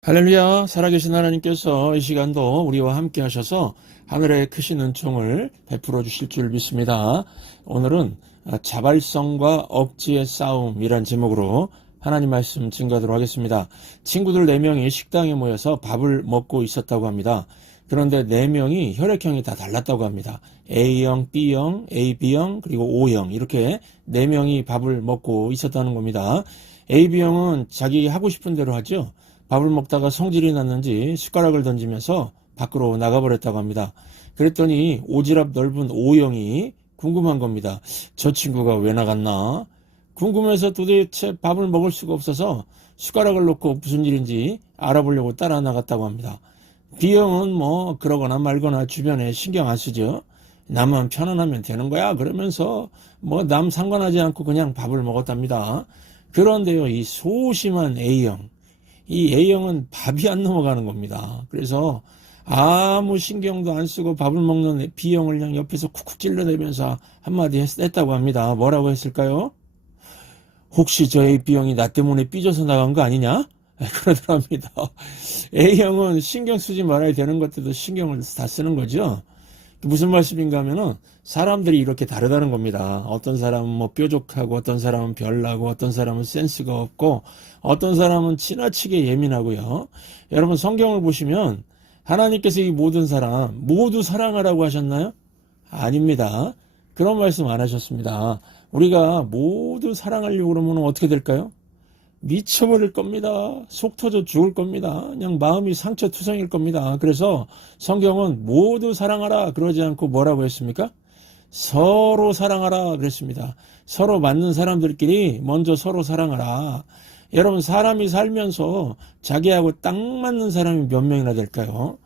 할렐루야, 살아계신 하나님께서 이 시간도 우리와 함께 하셔서 하늘의 크신 은총을 베풀어 주실 줄 믿습니다. 오늘은 자발성과 억지의 싸움이란 제목으로 하나님 말씀 증거하도록 하겠습니다. 친구들 4명이 식당에 모여서 밥을 먹고 있었다고 합니다. 그런데 4명이 혈액형이 다 달랐다고 합니다. A형, B형, AB형, 그리고 O형 이렇게 4명이 밥을 먹고 있었다는 겁니다. AB형은 자기 하고 싶은 대로 하죠. 밥을 먹다가 성질이 났는지 숟가락을 던지면서 밖으로 나가버렸다고 합니다. 그랬더니 오지랖 넓은 O형이 궁금한 겁니다. 저 친구가 왜 나갔나? 궁금해서 도대체 밥을 먹을 수가 없어서 숟가락을 놓고 무슨 일인지 알아보려고 따라 나갔다고 합니다. B형은 뭐 그러거나 말거나 주변에 신경 안 쓰죠. 나만 편안하면 되는 거야 그러면서 뭐 남 상관하지 않고 그냥 밥을 먹었답니다. 그런데요, 이 소심한 A형, 이 A형은 밥이 안 넘어가는 겁니다. 그래서 아무 신경도 안 쓰고 밥을 먹는 B형을 그냥 옆에서 쿡쿡 찔러대면서 한마디 했다고 합니다. 뭐라고 했을까요? 혹시 저 B형이 나 때문에 삐져서 나간 거 아니냐? 그러더랍니다. A형은 신경 쓰지 말아야 되는 것들도 신경을 다 쓰는 거죠. 무슨 말씀인가 하면은 사람들이 이렇게 다르다는 겁니다. 어떤 사람은 뭐 뾰족하고 어떤 사람은 별나고 어떤 사람은 센스가 없고 어떤 사람은 지나치게 예민하고요. 여러분 성경을 보시면 하나님께서 이 모든 사람 모두 사랑하라고 하셨나요? 아닙니다. 그런 말씀 안 하셨습니다. 우리가 모두 사랑하려고 그러면 어떻게 될까요? 미쳐버릴 겁니다. 속 터져 죽을 겁니다. 그냥 마음이 상처투성일 겁니다. 그래서 성경은 모두 사랑하라 그러지 않고 뭐라고 했습니까? 서로 사랑하라 그랬습니다. 서로 맞는 사람들끼리 먼저 서로 사랑하라. 여러분 사람이 살면서 자기하고 딱 맞는 사람이 몇 명이나 될까요?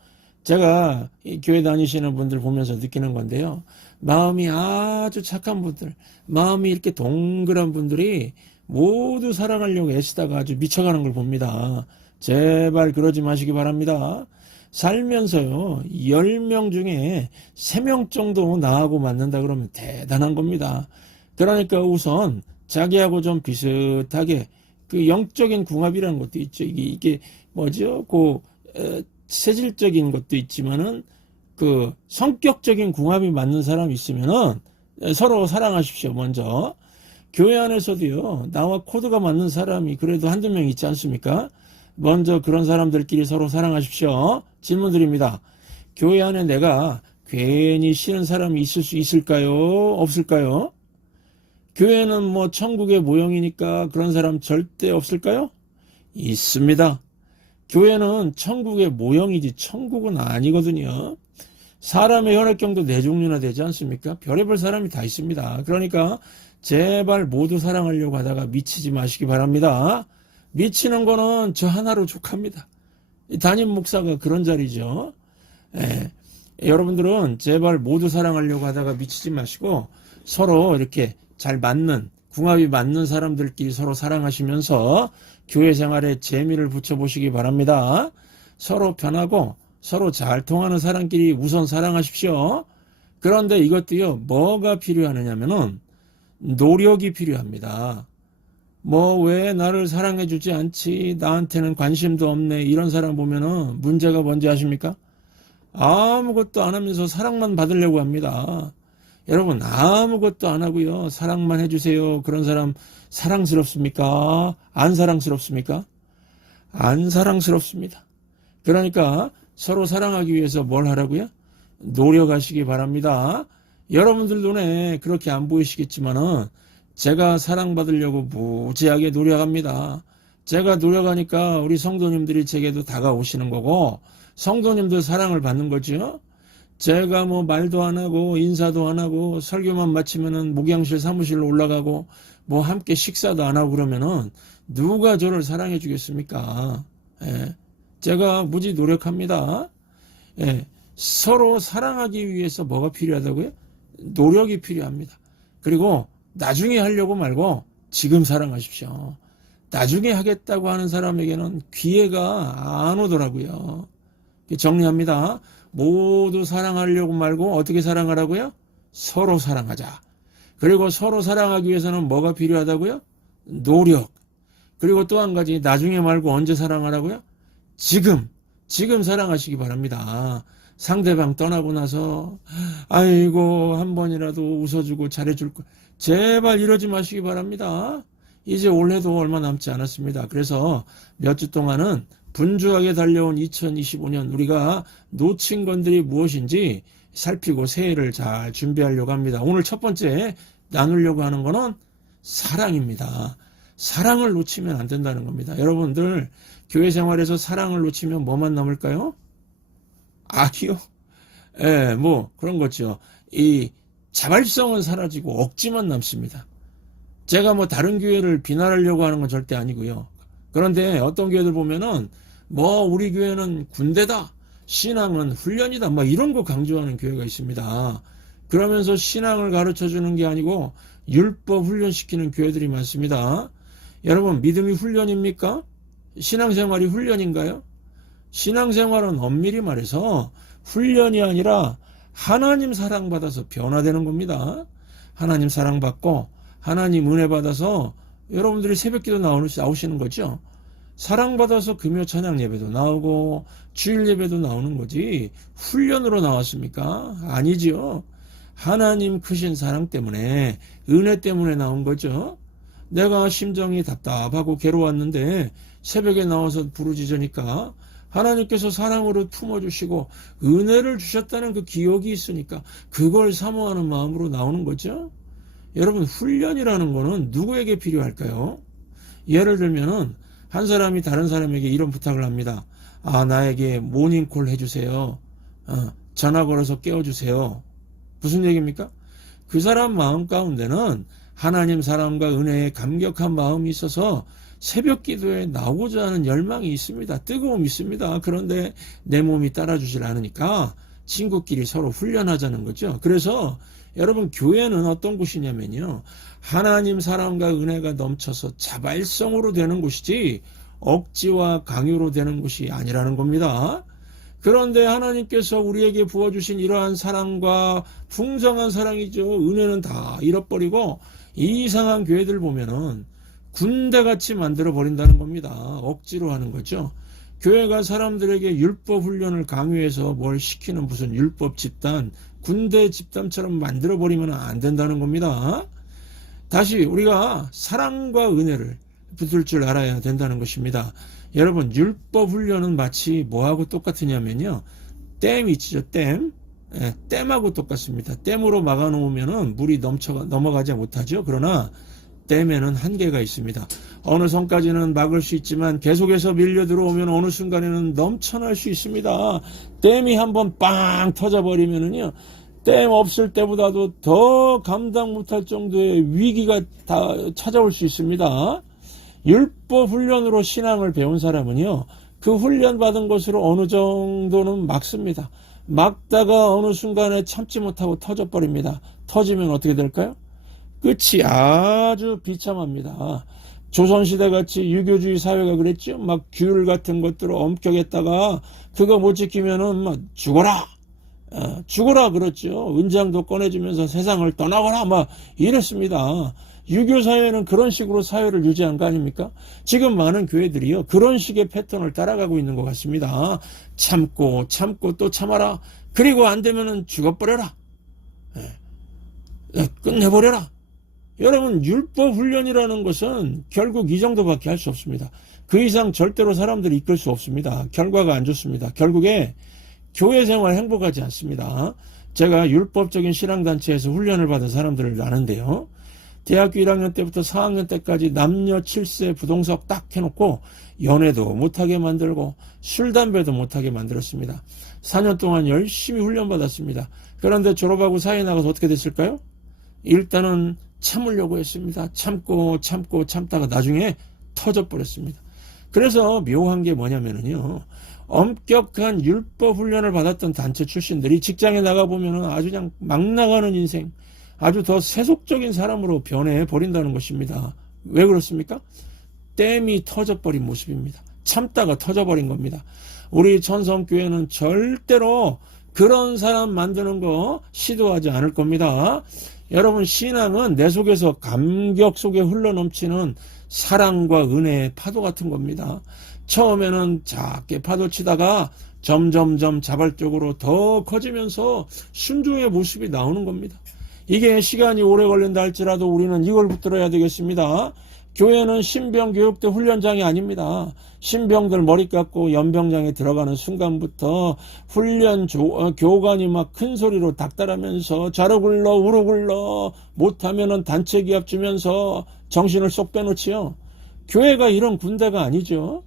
제가 이 교회 다니시는 분들 보면서 느끼는 건데요. 마음이 아주 착한 분들, 마음이 이렇게 동그란 분들이 모두 사랑하려고 애쓰다가 아주 미쳐가는 걸 봅니다. 제발 그러지 마시기 바랍니다. 살면서요, 10명 중에 3명 정도 나하고 맞는다 그러면 대단한 겁니다. 그러니까 우선 자기하고 좀 비슷하게 그 영적인 궁합이라는 것도 있죠. 이게 뭐죠? 체질적인 것도 있지만은 그 성격적인 궁합이 맞는 사람이 있으면은 서로 사랑하십시오, 먼저. 교회 안에서도요, 나와 코드가 맞는 사람이 그래도 한두 명 있지 않습니까? 먼저 그런 사람들끼리 서로 사랑하십시오. 질문 드립니다. 교회 안에 내가 괜히 싫은 사람이 있을 수 있을까요? 없을까요? 교회는 뭐 천국의 모형이니까 그런 사람 절대 없을까요? 있습니다. 교회는 천국의 모형이지 천국은 아니거든요. 사람의 혈액형도 4종류나 되지 않습니까? 별의별 사람이 다 있습니다. 그러니까 제발 모두 사랑하려고 하다가 미치지 마시기 바랍니다. 미치는 거는 저 하나로 족합니다. 담임 목사가 그런 자리죠. 여러분들은 제발 모두 사랑하려고 하다가 미치지 마시고 서로 이렇게 잘 맞는, 궁합이 맞는 사람들끼리 서로 사랑하시면서 교회 생활에 재미를 붙여보시기 바랍니다. 서로 편하고 서로 잘 통하는 사람끼리 우선 사랑하십시오. 그런데 이것도요, 뭐가 필요하느냐면은 노력이 필요합니다. 뭐 왜 나를 사랑해 주지 않지? 나한테는 관심도 없네. 이런 사람 보면은 문제가 뭔지 아십니까? 아무것도 안 하면서 사랑만 받으려고 합니다. 여러분 아무것도 안 하고요, 사랑만 해주세요. 그런 사람 사랑스럽습니까? 안 사랑스럽습니까? 안 사랑스럽습니다. 그러니까 서로 사랑하기 위해서 뭘 하라고요? 노력하시기 바랍니다. 여러분들 눈에 그렇게 안 보이시겠지만은 제가 사랑받으려고 무지하게 노력합니다. 제가 노력하니까 우리 성도님들이 제게도 다가오시는 거고 성도님들 사랑을 받는 거죠. 제가 뭐 말도 안 하고 인사도 안 하고 설교만 마치면은 목양실 사무실로 올라가고 뭐 함께 식사도 안 하고 그러면은 누가 저를 사랑해 주겠습니까? 제가 무지 노력합니다. 서로 사랑하기 위해서 뭐가 필요하다고요? 노력이 필요합니다. 그리고 나중에 하려고 말고 지금 사랑하십시오. 나중에 하겠다고 하는 사람에게는 기회가 안 오더라고요. 정리합니다. 모두 사랑하려고 말고 어떻게 사랑하라고요? 서로 사랑하자. 그리고 서로 사랑하기 위해서는 뭐가 필요하다고요? 노력. 그리고 또 한 가지, 나중에 말고 언제 사랑하라고요? 지금 사랑하시기 바랍니다. 상대방 떠나고 나서 아이고 한 번이라도 웃어주고 잘해줄 거 제발 이러지 마시기 바랍니다. 이제 올해도 얼마 남지 않았습니다. 그래서 몇 주 동안은 분주하게 달려온 2025년 우리가 놓친 것들이 무엇인지 살피고 새해를 잘 준비하려고 합니다. 오늘 첫 번째 나누려고 하는 거는 사랑입니다. 사랑을 놓치면 안 된다는 겁니다. 여러분들 교회 생활에서 사랑을 놓치면 뭐만 남을까요? 악이요? 예, 뭐 그런 거죠. 이 자발성은 사라지고 억지만 남습니다. 제가 뭐 다른 교회를 비난하려고 하는 건 절대 아니고요. 그런데 어떤 교회들 보면은 뭐 우리 교회는 군대다. 신앙은 훈련이다. 막 이런 거 강조하는 교회가 있습니다. 그러면서 신앙을 가르쳐 주는 게 아니고 율법 훈련시키는 교회들이 많습니다. 여러분 믿음이 훈련입니까? 신앙생활이 훈련인가요? 신앙생활은 엄밀히 말해서 훈련이 아니라 하나님 사랑받아서 변화되는 겁니다. 하나님 사랑받고 하나님 은혜 받아서 여러분들이 새벽기도 나오시는 거죠. 사랑받아서 금요 찬양 예배도 나오고 주일 예배도 나오는 거지 훈련으로 나왔습니까? 아니죠. 하나님 크신 사랑 때문에 은혜 때문에 나온 거죠. 내가 심정이 답답하고 괴로웠는데 새벽에 나와서 부르짖으니까 하나님께서 사랑으로 품어주시고 은혜를 주셨다는 그 기억이 있으니까 그걸 사모하는 마음으로 나오는 거죠. 여러분 훈련이라는 거는 누구에게 필요할까요? 예를 들면은 한 사람이 다른 사람에게 이런 부탁을 합니다. 아, 나에게 모닝콜 해주세요. 전화 걸어서 깨워주세요. 무슨 얘기입니까? 그 사람 마음 가운데는 하나님 사랑과 은혜에 감격한 마음이 있어서 새벽 기도에 나오고자 하는 열망이 있습니다. 뜨거움이 있습니다. 그런데 내 몸이 따라주질 않으니까 친구끼리 서로 훈련하자는 거죠. 그래서 여러분 교회는 어떤 곳이냐면요. 하나님 사랑과 은혜가 넘쳐서 자발성으로 되는 곳이지 억지와 강요로 되는 곳이 아니라는 겁니다. 그런데 하나님께서 우리에게 부어주신 이러한 사랑과 풍성한 사랑이죠. 은혜는 다 잃어버리고 이상한 교회들 보면은 군대같이 만들어 버린다는 겁니다. 억지로 하는 거죠. 교회가 사람들에게 율법 훈련을 강요해서 뭘 시키는 무슨 율법 집단, 군대 집단처럼 만들어 버리면 안 된다는 겁니다. 다시 우리가 사랑과 은혜를 붙을 줄 알아야 된다는 것입니다. 여러분 율법 훈련은 마치 뭐하고 똑같으냐면요. 댐 있죠. 댐. 댐하고 똑같습니다. 댐으로 막아놓으면 물이 넘어가지 못하죠. 그러나 댐에는 한계가 있습니다. 어느 선까지는 막을 수 있지만 계속해서 밀려 들어오면 어느 순간에는 넘쳐날 수 있습니다. 댐이 한번 빵 터져버리면은요. 댐 없을 때보다도 더 감당 못할 정도의 위기가 다 찾아올 수 있습니다. 율법 훈련으로 신앙을 배운 사람은요. 그 훈련 받은 것으로 어느 정도는 막습니다. 막다가 어느 순간에 참지 못하고 터져버립니다. 터지면 어떻게 될까요? 끝이 아주 비참합니다. 조선시대 같이 유교주의 사회가 그랬죠. 막 규율 같은 것들을 엄격했다가 그거 못 지키면은 막 죽어라. 죽어라 그랬죠. 은장도 꺼내주면서 세상을 떠나거라 막 이랬습니다. 유교 사회는 그런 식으로 사회를 유지한 거 아닙니까? 지금 많은 교회들이요. 그런 식의 패턴을 따라가고 있는 것 같습니다. 참고 또 참아라. 그리고 안 되면은 죽어버려라. 끝내버려라. 여러분 율법 훈련이라는 것은 결국 이 정도밖에 할 수 없습니다. 그 이상 절대로 사람들이 이끌 수 없습니다. 결과가 안 좋습니다. 결국에 교회 생활 행복하지 않습니다. 제가 율법적인 신앙단체에서 훈련을 받은 사람들을 아는데요. 대학교 1학년 때부터 4학년 때까지 남녀 7세 부동석 딱 해놓고 연애도 못하게 만들고 술, 담배도 못하게 만들었습니다. 4년 동안 열심히 훈련받았습니다. 그런데 졸업하고 사회에 나가서 어떻게 됐을까요? 일단은 참으려고 했습니다. 참다가 나중에 터져버렸습니다. 그래서 묘한 게 뭐냐면요. 엄격한 율법 훈련을 받았던 단체 출신들이 직장에 나가보면 아주 그냥 막 나가는 인생, 아주 더 세속적인 사람으로 변해 버린다는 것입니다. 왜 그렇습니까? 댐이 터져버린 모습입니다. 참다가 터져버린 겁니다. 우리 천성교회는 절대로 그런 사람 만드는 거 시도하지 않을 겁니다. 여러분 신앙은 내 속에서 감격 속에 흘러넘치는 사랑과 은혜의 파도 같은 겁니다. 처음에는 작게 파도치다가 점점점 자발적으로 더 커지면서 순종의 모습이 나오는 겁니다. 이게 시간이 오래 걸린다 할지라도 우리는 이걸 붙들어야 되겠습니다. 교회는 신병교육대 훈련장이 아닙니다. 신병들 머리 깎고 연병장에 들어가는 순간부터 교관이 막 큰 소리로 닥달하면서 좌로 굴러 우로 굴러 못하면은 단체 기합 주면서 정신을 쏙 빼놓지요. 교회가 이런 군대가 아니죠.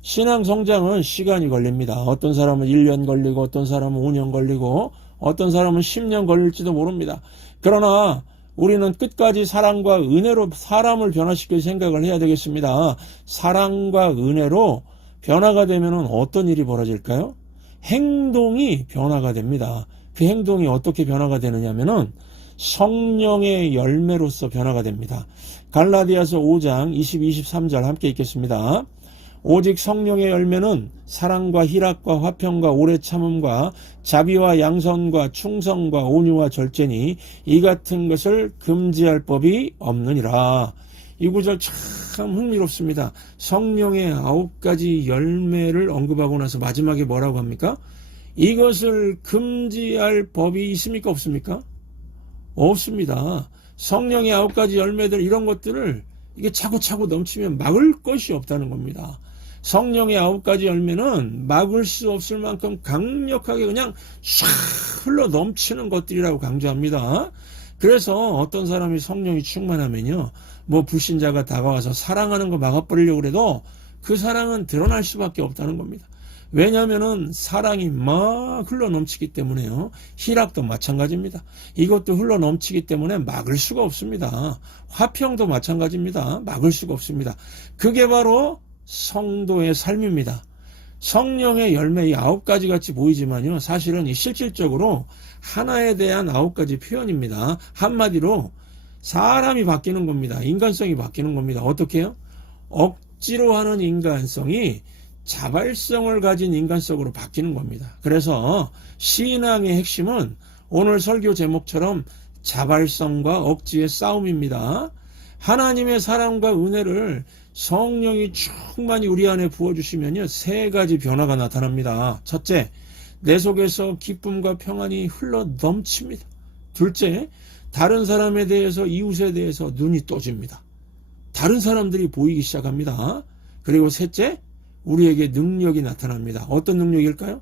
신앙 성장은 시간이 걸립니다. 어떤 사람은 1년 걸리고 어떤 사람은 5년 걸리고 어떤 사람은 10년 걸릴지도 모릅니다. 그러나 우리는 끝까지 사랑과 은혜로 사람을 변화시킬 생각을 해야 되겠습니다. 사랑과 은혜로 변화가 되면 어떤 일이 벌어질까요? 행동이 변화가 됩니다. 그 행동이 어떻게 변화가 되느냐면은 성령의 열매로서 변화가 됩니다. 갈라디아서 5장 22, 23절 함께 읽겠습니다. 오직 성령의 열매는 사랑과 희락과 화평과 오래 참음과 자비와 양선과 충성과 온유와 절제니 이 같은 것을 금지할 법이 없느니라. 이 구절 참 흥미롭습니다. 성령의 9가지 열매를 언급하고 나서 마지막에 뭐라고 합니까? 이것을 금지할 법이 있습니까? 없습니까? 없습니다. 성령의 9가지 열매들 이런 것들을 이게 차고차고 넘치면 막을 것이 없다는 겁니다. 성령의 9가지 열매는 막을 수 없을 만큼 강력하게 그냥 샥 흘러 넘치는 것들이라고 강조합니다. 그래서 어떤 사람이 성령이 충만하면요, 뭐 불신자가 다가와서 사랑하는 거 막아버리려고 해도 그 사랑은 드러날 수밖에 없다는 겁니다. 왜냐하면은 사랑이 막 흘러 넘치기 때문에요. 희락도 마찬가지입니다. 이것도 흘러 넘치기 때문에 막을 수가 없습니다. 화평도 마찬가지입니다. 막을 수가 없습니다. 그게 바로 성도의 삶입니다. 성령의 열매 이 9가지 같이 보이지만요, 사실은 이 실질적으로 하나에 대한 9가지 표현입니다. 한마디로 사람이 바뀌는 겁니다. 인간성이 바뀌는 겁니다. 어떻게 해요? 억지로 하는 인간성이 자발성을 가진 인간성으로 바뀌는 겁니다. 그래서 신앙의 핵심은 오늘 설교 제목처럼 자발성과 억지의 싸움입니다. 하나님의 사랑과 은혜를 성령이 충만히 우리 안에 부어주시면요, 3가지 변화가 나타납니다. 첫째, 내 속에서 기쁨과 평안이 흘러 넘칩니다. 둘째, 다른 사람에 대해서, 이웃에 대해서 눈이 떠집니다. 다른 사람들이 보이기 시작합니다. 그리고 셋째, 우리에게 능력이 나타납니다. 어떤 능력일까요?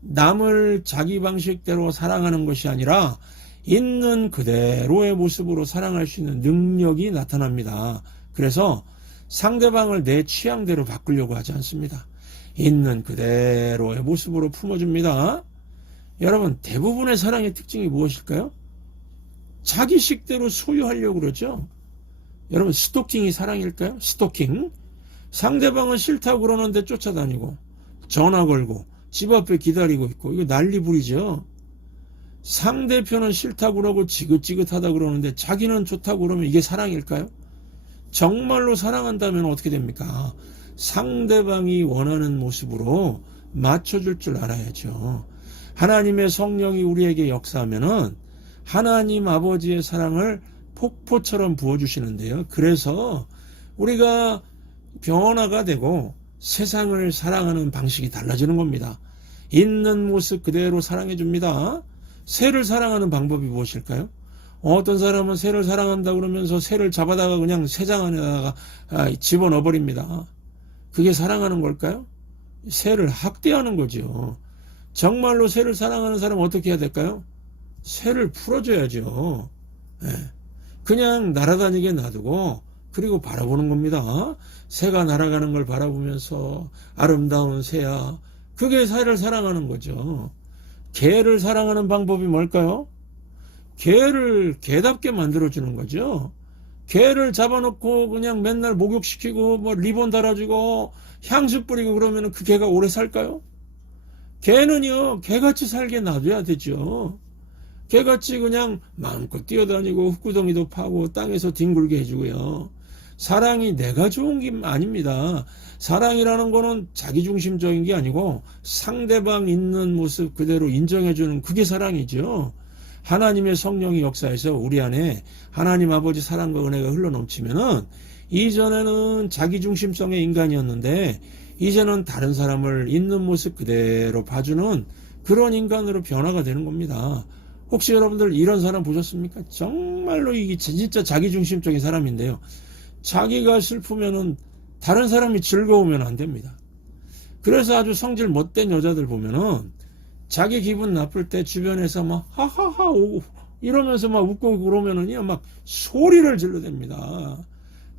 남을 자기 방식대로 사랑하는 것이 아니라 있는 그대로의 모습으로 사랑할 수 있는 능력이 나타납니다. 그래서 상대방을 내 취향대로 바꾸려고 하지 않습니다. 있는 그대로의 모습으로 품어줍니다. 여러분, 대부분의 사랑의 특징이 무엇일까요? 자기식대로 소유하려고 그러죠. 여러분, 스토킹이 사랑일까요? 스토킹. 상대방은 싫다고 그러는데 쫓아다니고 전화 걸고 집 앞에 기다리고 있고, 이거 난리 부리죠. 상대편은 싫다고 그러고 지긋지긋하다 그러는데 자기는 좋다고 그러면 이게 사랑일까요? 정말로 사랑한다면 어떻게 됩니까? 상대방이 원하는 모습으로 맞춰줄 줄 알아야죠. 하나님의 성령이 우리에게 역사하면은 하나님 아버지의 사랑을 폭포처럼 부어주시는데요. 그래서 우리가 변화가 되고 세상을 사랑하는 방식이 달라지는 겁니다. 있는 모습 그대로 사랑해 줍니다. 새를 사랑하는 방법이 무엇일까요? 어떤 사람은 새를 사랑한다 그러면서 새를 잡아다가 그냥 새장 안에다가 집어넣어 버립니다. 그게 사랑하는 걸까요? 새를 학대하는 거죠. 정말로 새를 사랑하는 사람은 어떻게 해야 될까요? 새를 풀어줘야죠. 그냥 날아다니게 놔두고 그리고 바라보는 겁니다. 새가 날아가는 걸 바라보면서 아름다운 새야, 그게 새를 사랑하는 거죠. 개를 사랑하는 방법이 뭘까요? 개를 개답게 만들어주는 거죠. 개를 잡아놓고 그냥 맨날 목욕시키고 뭐 리본 달아주고 향수 뿌리고 그러면 그 개가 오래 살까요? 개는요, 개같이 살게 놔둬야 되죠. 개같이 그냥 마음껏 뛰어다니고 흙구덩이도 파고 땅에서 뒹굴게 해주고요. 사랑이 내가 좋은 게 아닙니다. 사랑이라는 거는 자기중심적인 게 아니고 상대방 있는 모습 그대로 인정해주는, 그게 사랑이죠. 하나님의 성령이 역사해서 우리 안에 하나님 아버지 사랑과 은혜가 흘러넘치면은, 이전에는 자기중심성의 인간이었는데 이제는 다른 사람을 있는 모습 그대로 봐주는 그런 인간으로 변화가 되는 겁니다. 혹시 여러분들 이런 사람 보셨습니까? 정말로 이게 진짜 자기중심적인 사람인데요. 자기가 슬프면은 다른 사람이 즐거우면 안 됩니다. 그래서 아주 성질 못된 여자들 보면은 자기 기분 나쁠 때 주변에서 막 하하하 오고 이러면서 막 웃고 그러면은요 막 소리를 질러댑니다.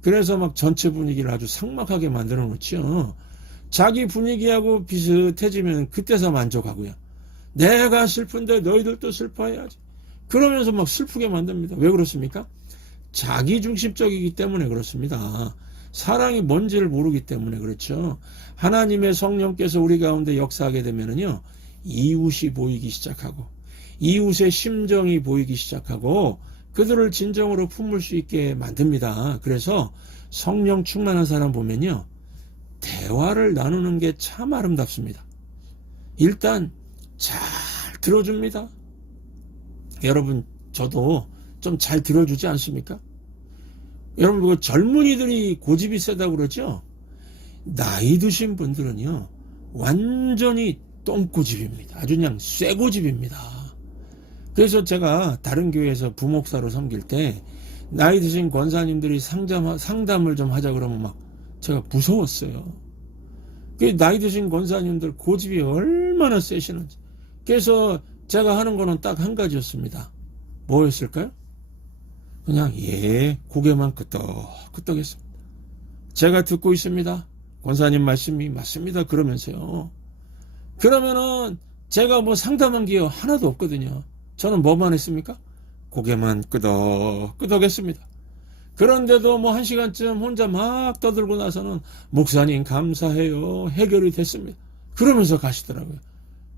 그래서 막 전체 분위기를 아주 삭막하게 만들어 놓죠. 자기 분위기하고 비슷해지면 그때서 만족하고요. 내가 슬픈데 너희들도 슬퍼해야지. 그러면서 막 슬프게 만듭니다. 왜 그렇습니까? 자기 중심적이기 때문에 그렇습니다. 사랑이 뭔지를 모르기 때문에 그렇죠. 하나님의 성령께서 우리 가운데 역사하게 되면은요, 이웃이 보이기 시작하고, 이웃의 심정이 보이기 시작하고, 그들을 진정으로 품을 수 있게 만듭니다. 그래서 성령 충만한 사람 보면요, 대화를 나누는 게 참 아름답습니다. 일단 잘 들어줍니다. 여러분, 저도 좀 잘 들어주지 않습니까? 여러분, 그 젊은이들이 고집이 세다고 그러죠? 나이 드신 분들은요, 완전히 똥고집입니다. 아주 그냥 쇠고집입니다. 그래서 제가 다른 교회에서 부목사로 섬길 때, 나이 드신 권사님들이 상담을 좀 하자 그러면 막 제가 무서웠어요. 나이 드신 권사님들 고집이 얼마나 세시는지. 그래서 제가 하는 거는 딱 한 가지였습니다. 뭐였을까요? 그냥 고개만 끄덕끄덕 했습니다. 제가 듣고 있습니다. 권사님 말씀이 맞습니다. 그러면서요. 그러면은 제가 뭐 상담한 게 하나도 없거든요. 저는 뭐만 했습니까? 고개만 끄덕끄덕 했습니다. 그런데도 뭐 1시간쯤 혼자 막 떠들고 나서는 목사님 감사해요. 해결이 됐습니다. 그러면서 가시더라고요.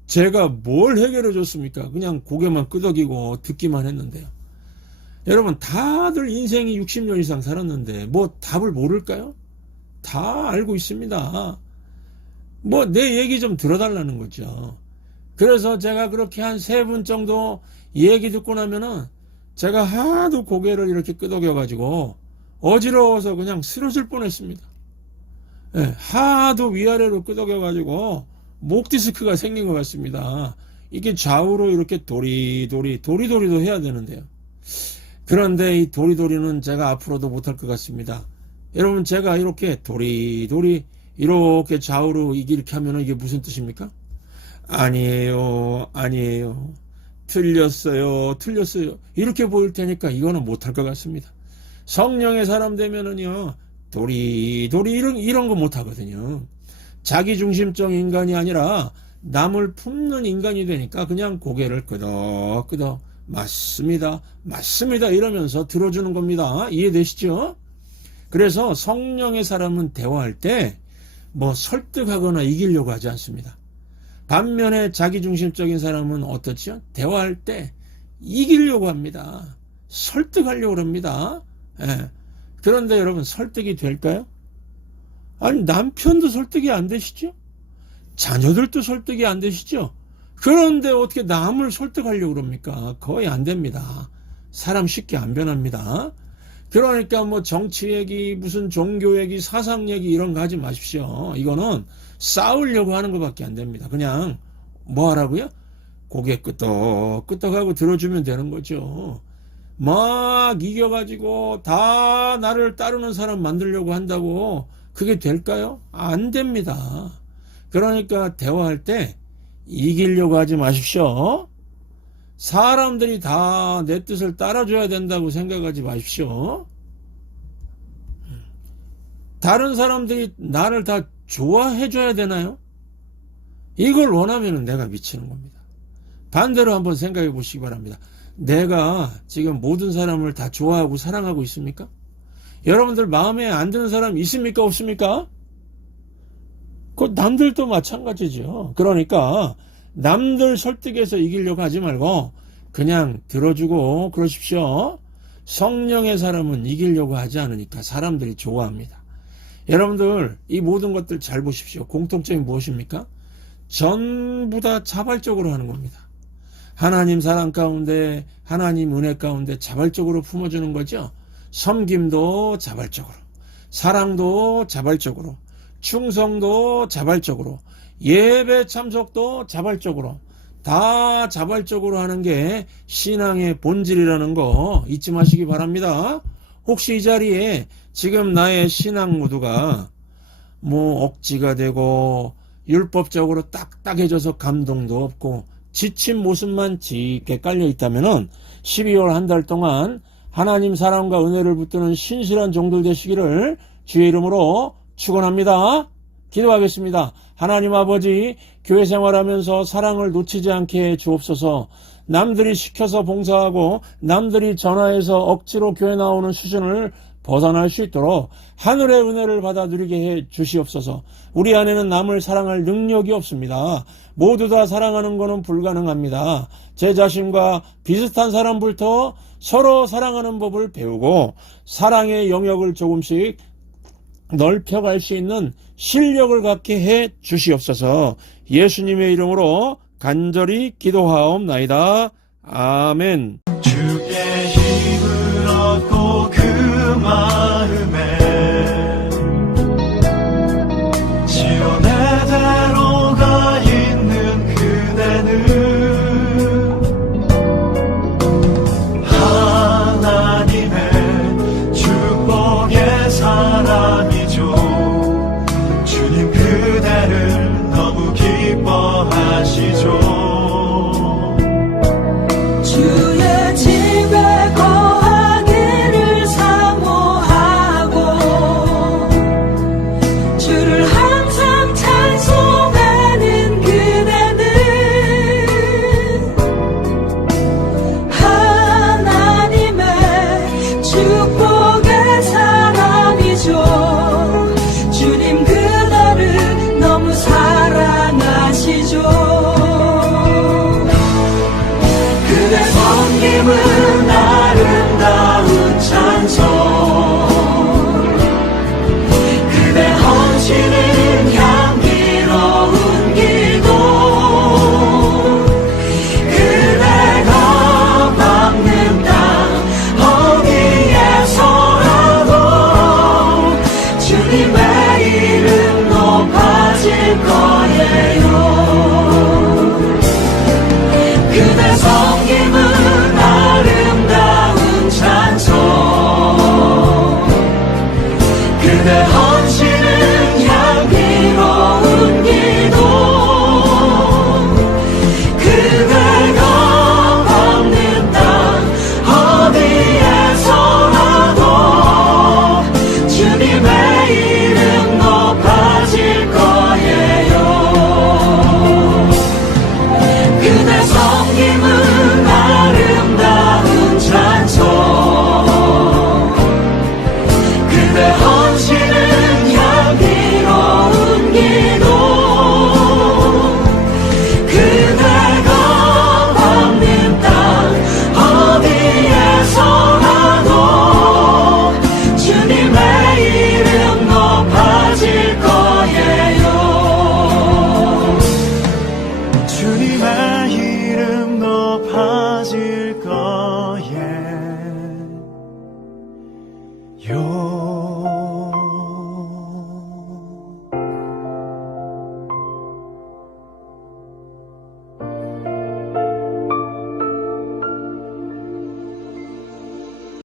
제가 뭘 해결해 줬습니까? 그냥 고개만 끄덕이고 듣기만 했는데요. 여러분, 다들 인생이 60년 이상 살았는데 뭐 답을 모를까요? 다 알고 있습니다. 뭐 내 얘기 좀 들어달라는 거죠. 그래서 제가 그렇게 한 3분 정도 얘기 듣고 나면은 제가 하도 고개를 이렇게 끄덕여가지고 어지러워서 그냥 쓰러질 뻔했습니다. 하도 위아래로 끄덕여가지고 목 디스크가 생긴 것 같습니다. 이게 좌우로 이렇게 도리도리도 해야 되는데요. 그런데 이 도리도리는 제가 앞으로도 못할 것 같습니다. 여러분, 제가 이렇게 도리도리 이렇게 좌우로 이렇게 하면 이게 무슨 뜻입니까? 아니에요. 틀렸어요. 이렇게 보일 테니까 이거는 못할 것 같습니다. 성령의 사람 되면은요, 도리도리 이런 거 못하거든요. 자기중심적 인간이 아니라 남을 품는 인간이 되니까 그냥 고개를 끄덕끄덕 맞습니다 이러면서 들어주는 겁니다. 이해되시죠? 그래서 성령의 사람은 대화할 때 뭐 설득하거나 이기려고 하지 않습니다. 반면에 자기중심적인 사람은 어떻죠? 대화할 때 이기려고 합니다. 설득하려고 합니다. 그런데 여러분, 설득이 될까요? 아니, 남편도 설득이 안 되시죠? 자녀들도 설득이 안 되시죠? 그런데 어떻게 남을 설득하려고 그럽니까? 거의 안 됩니다. 사람 쉽게 안 변합니다. 그러니까 뭐 정치 얘기, 무슨 종교 얘기, 사상 얘기 이런 거 하지 마십시오. 이거는 싸우려고 하는 것밖에 안 됩니다. 그냥 뭐 하라고요? 고개 끄덕끄덕하고 들어주면 되는 거죠. 막 이겨가지고 다 나를 따르는 사람 만들려고 한다고 그게 될까요? 안 됩니다. 그러니까 대화할 때 이기려고 하지 마십시오. 사람들이 다 내 뜻을 따라줘야 된다고 생각하지 마십시오. 다른 사람들이 나를 다 좋아해줘야 되나요? 이걸 원하면 내가 미치는 겁니다. 반대로 한번 생각해 보시기 바랍니다. 내가 지금 모든 사람을 다 좋아하고 사랑하고 있습니까? 여러분들 마음에 안 드는 사람 있습니까? 없습니까? 그 남들도 마찬가지죠. 그러니까 남들 설득해서 이기려고 하지 말고 그냥 들어주고 그러십시오. 성령의 사람은 이기려고 하지 않으니까 사람들이 좋아합니다. 여러분들 이 모든 것들 잘 보십시오. 공통점이 무엇입니까? 전부 다 자발적으로 하는 겁니다. 하나님 사랑 가운데, 하나님 은혜 가운데 자발적으로 품어주는 거죠. 섬김도 자발적으로, 사랑도 자발적으로, 충성도 자발적으로, 예배 참석도 자발적으로, 다 자발적으로 하는 게 신앙의 본질이라는 거 잊지 마시기 바랍니다. 혹시 이 자리에 지금 나의 신앙 모두가 뭐 억지가 되고 율법적으로 딱딱해져서 감동도 없고 지친 모습만 짙게 깔려 있다면은 12월 한 달 동안 하나님 사랑과 은혜를 붙드는 신실한 종들 되시기를 주의 이름으로 축원합니다. 기도하겠습니다. 하나님 아버지, 교회 생활하면서 사랑을 놓치지 않게 해 주옵소서. 남들이 시켜서 봉사하고 남들이 전화해서 억지로 교회 나오는 수준을 벗어날 수 있도록 하늘의 은혜를 받아 누리게 해 주시옵소서. 우리 안에는 남을 사랑할 능력이 없습니다. 모두 다 사랑하는 것은 불가능합니다. 제 자신과 비슷한 사람부터 서로 사랑하는 법을 배우고 사랑의 영역을 조금씩 넓혀갈 수 있는 실력을 갖게 해 주시옵소서. 예수님의 이름으로 간절히 기도하옵나이다. 아멘. 주의 힘을 얻고 그 마음에 지원의 대로가 있는 그대는 하나님의 축복의 사람이죠. 주님 그대를 너무 기뻐하시죠. 주의 집에 거하기를 사모하고 주를 항상 찬송하는 그대는 하나님의 축복의 사람이죠. 주님 그대를 너무 사랑하시죠. 그대 섬김은 아름다운 찬송, 그대 헌신은 향기로운 기도, 그대가 밟는 땅 어디에서라도 주님의 이름 높아질 거예요. 그대 섬김은 아름다운 찬송, 그대 헌신은 향기로운 기도, 그대가 밟는 땅 어디에서라도 주님의 이름 높아질 거예요. 그대 섬김은 아름다운 찬송, 그대 헌신은 향기로운 기도, 그대가 밟는 땅 어디에서라도 주님의 이름 높아질 거예요. 주님의 이름 높아질 거예요.